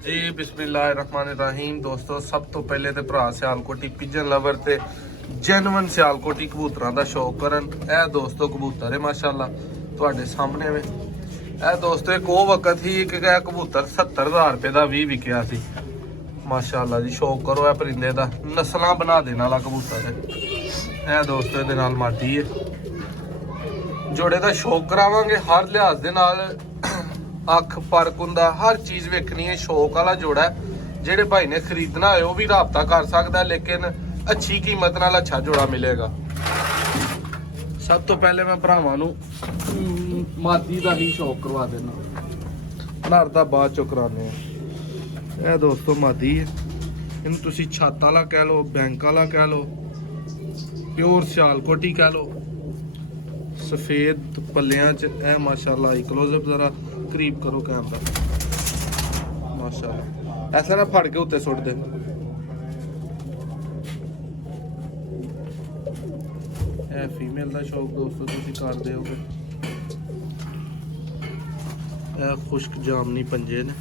जी बिस्मिल्लाहिर्रहमानिर्रहीम। दोस्तों सब तो पहले तो भरा सियालकोटी पिजन लवर ते जेनवन सियालकोटी कबूतरां दा शौक करन। ए दोस्तों कबूतर है माशाल्लाह तुहाडे सामने में। ए दोस्तों एक वो वक्त ही कि कबूतर 70,000 रुपए का भी विकिया सी माशाल्लाह जी। शौक करो ए परिंदे दा, नस्लां बना देने वाला कबूतर है। ए दोस्तों इहदे नाल मादी है, जोड़े का शौक करावांगे हर लिहाज दे नाल। अख परक हुंदा, हर चीज़ वेखनी है। शौक वाला जोड़ा है, जेड़े भाई ने खरीदना है वो भी राबता कर सकता है, लेकिन अच्छी कीमत नाल अच्छा जोड़ा मिलेगा। सब तो पहले मैं भरावां नूं मादी का ही शौक करवा देना, नर दा बाद चो कराने। यह दोस्तों मादी है, इनू तुसी छत वाला कह लो, बैंक वाला कह लो, प्योर सियालकोटी कह लो। सफेद पल्लियां च ए माशाल्लाह। क्लोजअप जरा करीब करो कैमरा, माशाल्लाह। ऐसा ना फड़ के उत्ते सुट दे। ए फीमेल का शौक दोस्तों तुसी कर दोगे। ए खुश्क जामनी पंजे ने,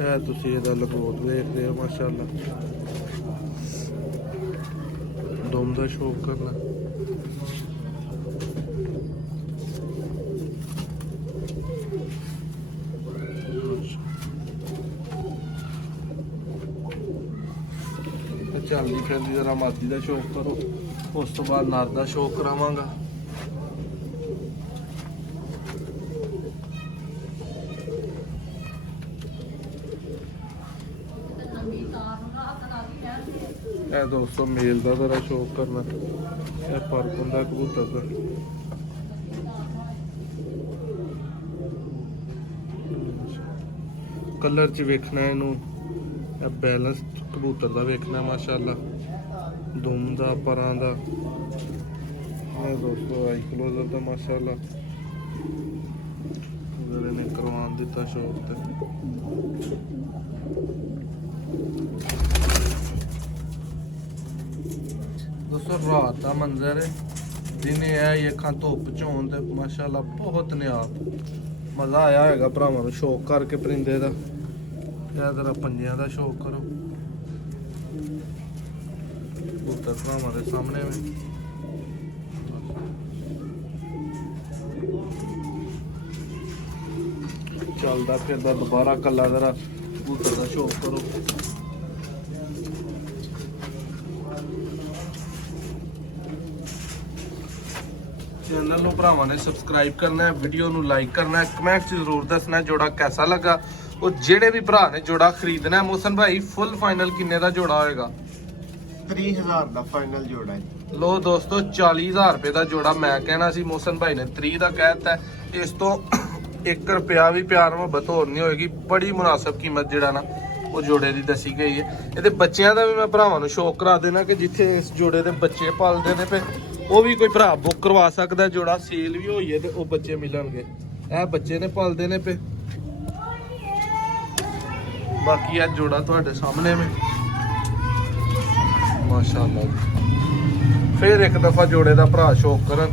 ए तुसी इहदा लंगोट देख रहे हो माशाल्लाह। दुम का शौक करना। चलदी फिरदी जरा मादी का शौक करो, उस तो बाद नर का शौक करावांगा। ए दोस्तों मेल का जरा शौक करना। ए फर्क हुंदा कबूतर का। कलर च वेखना इनू, बैलेंस कबूतर का वेखना माशाल्लाह। दुम का परां का दोस्तों आई क्लोजर का माशाल्लाह। ने करवान दिता शौक ते। दोस्तों रात का मंजर है, दिन है ये अखां धुप चोन ते माशाल्लाह बहुत न्यात मज़ा आया है भरावां नूं शौक करके परिंदे का। या जरा पंजियां का शौक करो, कबूतर भरावां दे सामने में। चलदा फिरदा दोबारा कला जरा कबूतर का शौक करो। चैनल नूं भरावां ने सबसक्राइब करना है, वीडियो नूं लाइक करना है, कमेंट च जरूर दसना है जोड़ा कैसा लगा। और जेड़े भी भरा ने जोड़ा खरीदना है, मोहसन भाई फुल फाइनल किन्ने का जोड़ा होएगा? 30,000 का फाइनल जोड़ा है। लो दोस्तों 40,000 रुपए का जोड़ा मैं कहना सी, मोहसन भाई ने 30 का कहता है। इस तो 1 रुपया भी प्यार मोहब्बत होर नहीं होएगी। बड़ी मुनासिब कीमत जेड़ा ना वो जोड़े की दसी गई है। ये बच्चों का भी मैं भरावां नूं शौक करा देना कि जिथे इस जोड़े के बच्चे पालते हैं पे वो भी कोई भरा बुक करवा सकता है। जोड़ा सेल भी होई है तो वो बच्चे मिलणगे। ए बच्चे ने पालते ने पे। बाकी है जोड़ा तुहाडे सामने में माशाल्लाह। फिर एक दफा जोड़े का भरा शौक करन।